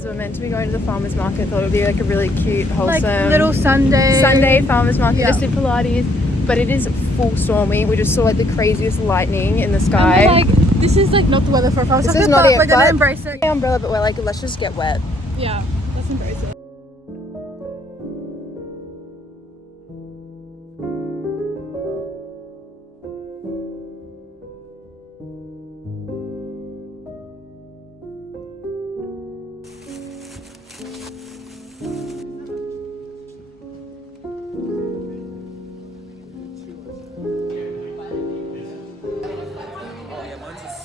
guys, we're meant to be going to the farmers market. Thought it would be like a really cute, wholesome, like little Sunday farmers market. Just did Pilates, but it is full stormy. We just saw like the craziest lightning in the sky. Like, this is like not the weather for a farmers market, not but it, we're gonna but embrace it. Umbrella, but we're like, let's just get wet. Yeah, let's embrace it.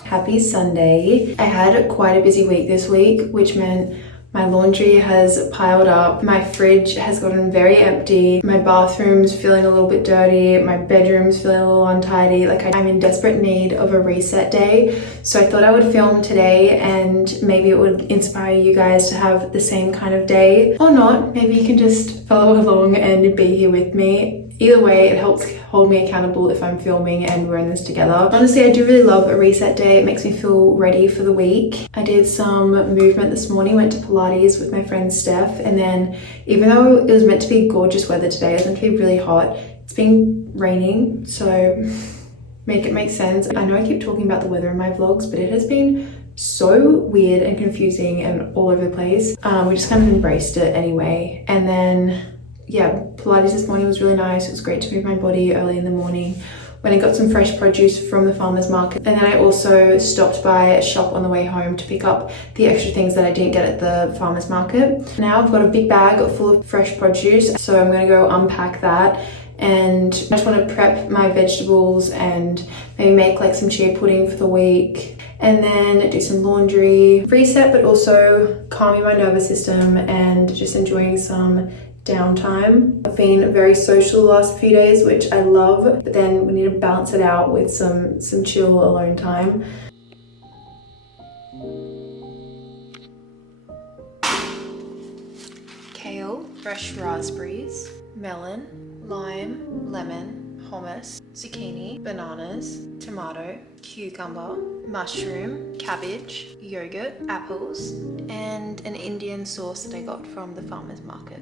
Happy Sunday. I had quite a busy week this week, which meant my laundry has piled up, my fridge has gotten very empty, my bathroom's feeling a little bit dirty, my bedroom's feeling a little untidy. Like, I'm in desperate need of a reset day. So I thought I would film today and maybe it would inspire you guys to have the same kind of day. Or not, maybe you can just follow along and be here with me. Either way, it helps hold me accountable if I'm filming and we're in this together. Honestly, I do really love a reset day. It makes me feel ready for the week. I did some movement this morning, went to Pilates with my friend Steph, and then even though it was meant to be gorgeous weather today, it was meant to be really hot, it's been raining, so make it make sense. I know I keep talking about the weather in my vlogs, but it has been so weird and confusing and all over the place. We just kind of embraced it anyway. And then yeah, Pilates this morning was really nice. It was great to move my body early in the morning. Went and got some fresh produce from the farmer's market. And then I also stopped by a shop on the way home to pick up the extra things that I didn't get at the farmer's market. Now I've got a big bag full of fresh produce, so I'm gonna go unpack that. And I just want to prep my vegetables and maybe make like some chia pudding for the week, and then do some laundry, reset, but also calming my nervous system and just enjoying some downtime. I've been very social the last few days, which I love, but then we need to balance it out with some chill alone time. Kale, fresh raspberries, melon, lime, lemon, hummus, zucchini, bananas, tomato, cucumber, mushroom, cabbage, yogurt, apples, and an Indian sauce that I got from the farmer's market.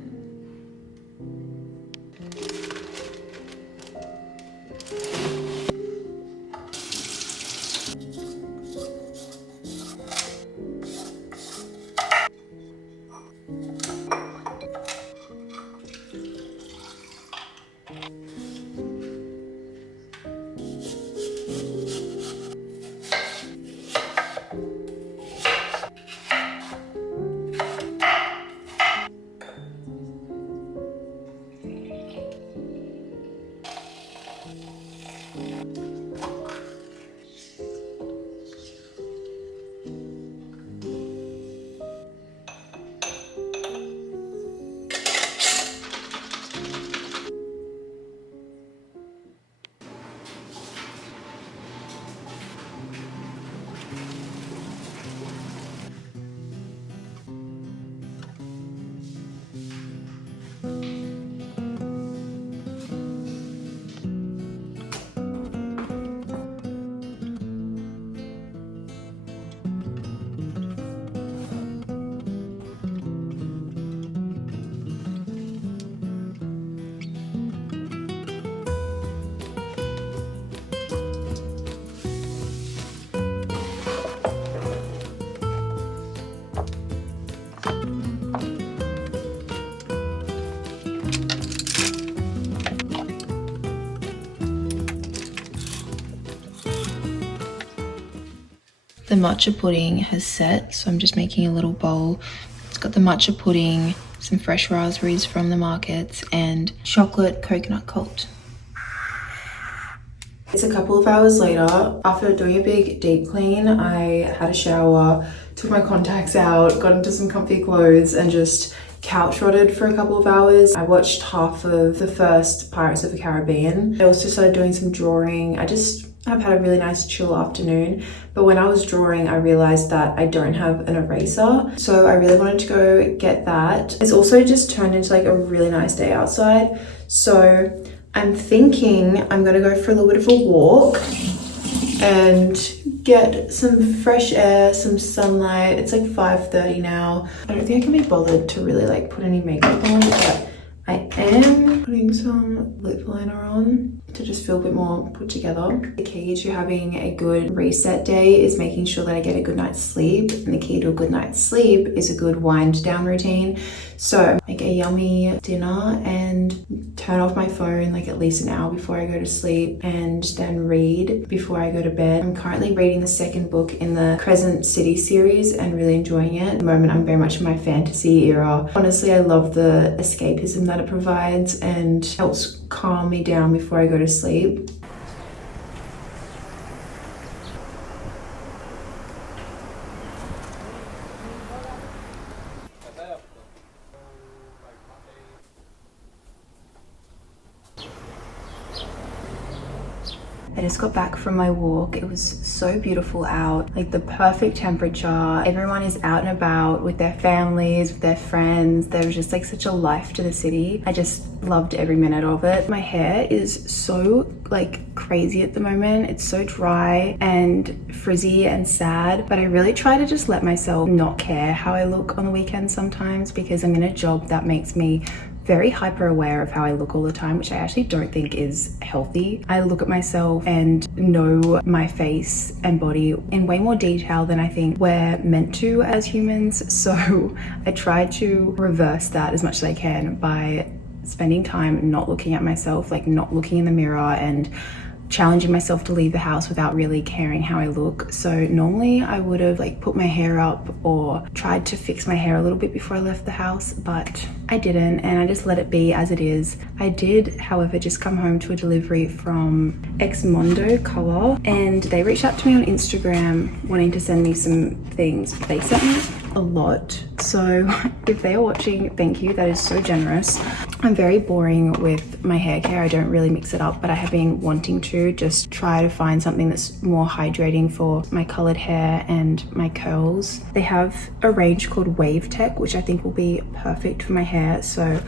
The matcha pudding has set, so I'm just making a little bowl. It's got the matcha pudding, some fresh raspberries from the markets, and chocolate coconut cold. It's a couple of hours later. After doing a big deep clean, I had a shower, took my contacts out, got into some comfy clothes, and just couch rotted for a couple of hours. I watched half of the first Pirates of the Caribbean. I also started doing some drawing. I've had a really nice chill afternoon, but when I was drawing, I realized that I don't have an eraser. So I really wanted to go get that. It's also just turned into like a really nice day outside. So I'm thinking I'm gonna go for a little bit of a walk and get some fresh air, some sunlight. It's like 5:30 now. I don't think I can be bothered to really like put any makeup on, but I am putting some lip liner on to just feel a bit more put together. The key to having a good reset day is making sure that I get a good night's sleep, and the key to a good night's sleep is a good wind down routine. So make a yummy dinner and turn off my phone like at least an hour before I go to sleep, and then read before I go to bed. I'm currently reading the second book in the Crescent City series and really enjoying it. At the moment I'm very much in my fantasy era. Honestly, I love the escapism that it provides and helps calm me down before I go to sleep. I just got back from my walk. It was so beautiful out, like the perfect temperature. Everyone is out and about with their families, with their friends. There was just like such a life to the city. I just loved every minute of it. My hair is so like crazy at the moment. It's so dry and frizzy and sad, but I really try to just let myself not care how I look on the weekends sometimes, because I'm in a job that makes me very hyper aware of how I look all the time, which I actually don't think is healthy. I look at myself and know my face and body in way more detail than I think we're meant to as humans. So I try to reverse that as much as I can by spending time not looking at myself, like not looking in the mirror, and challenging myself to leave the house without really caring how I look. So normally I would have like put my hair up or tried to fix my hair a little bit before I left the house, but I didn't, and I just let it be as it is. I did, however, just come home to a delivery from Exmondo Color, and they reached out to me on Instagram wanting to send me some things. They sent me a lot, so if they are watching, thank you, that is so generous. I'm very boring with my hair care. I don't really mix it up, but I have been wanting to just try to find something that's more hydrating for my colored hair and my curls. They have a range called Wave Tech, which I think will be perfect for my hair, so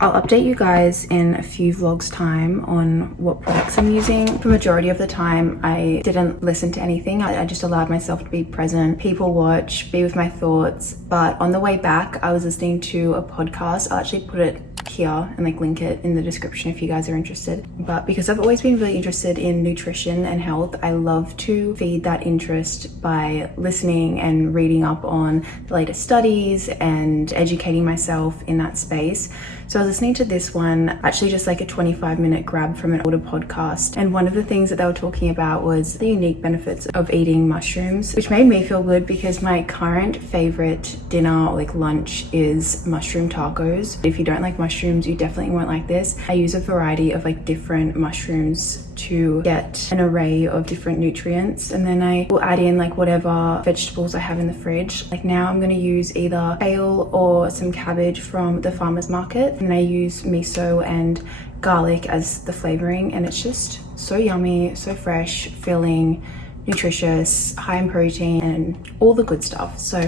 I'll update you guys in a few vlogs time on what products I'm using. The majority of the time I didn't listen to anything. I just allowed myself to be present, people watch, be with my thoughts. But on the way back I was listening to a podcast. I'll actually put it here and like link it in the description if you guys are interested. But because I've always been really interested in nutrition and health, I love to feed that interest by listening and reading up on the latest studies and educating myself in that space. So I was listening to this one, actually just like a 25-minute grab from an older podcast, and one of the things that they were talking about was the unique benefits of eating mushrooms, which made me feel good because my current favorite dinner or like lunch is mushroom tacos. If you don't like mushrooms, you definitely won't like this. I use a variety of like different mushrooms to get an array of different nutrients, and then I will add in like whatever vegetables I have in the fridge. Like now I'm going to use either kale or some cabbage from the farmer's market, and I use miso and garlic as the flavoring, and it's just so yummy, so fresh, filling, nutritious, high in protein and all the good stuff. So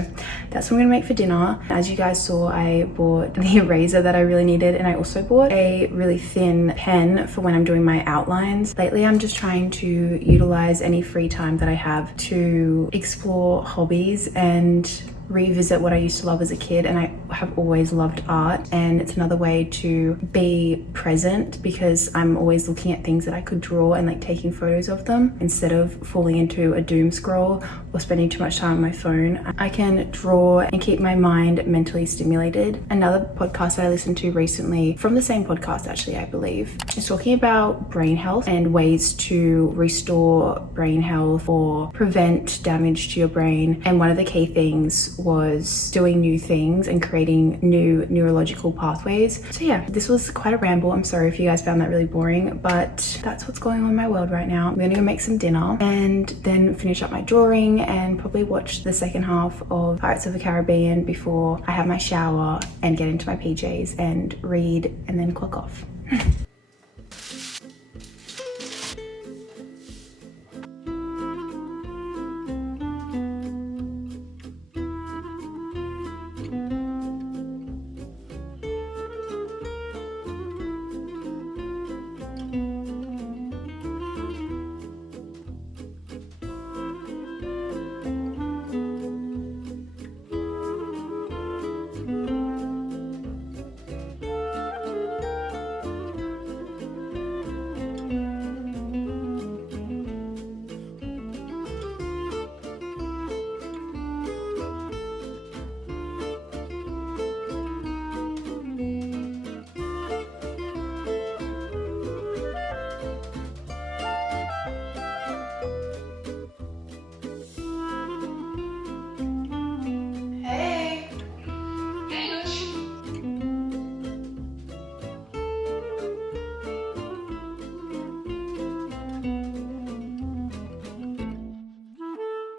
that's what I'm gonna make for dinner. As you guys saw, I bought the eraser that I really needed, and I also bought a really thin pen for when I'm doing my outlines. Lately I'm just trying to utilize any free time that I have to explore hobbies and revisit what I used to love as a kid, and I have always loved art, and it's another way to be present because I'm always looking at things that I could draw and like taking photos of them instead of falling into a doom scroll or spending too much time on my phone. I can draw and keep my mind mentally stimulated. Another podcast that I listened to recently, from the same podcast actually I believe, is talking about brain health and ways to restore brain health or prevent damage to your brain, and one of the key things was doing new things and creating new neurological pathways. So yeah, this was quite a ramble. I'm sorry if you guys found that really boring, but that's what's going on in my world right now. I'm gonna go make some dinner and then finish up my drawing and probably watch the second half of Pirates of the Caribbean before I have my shower and get into my PJs and read and then clock off.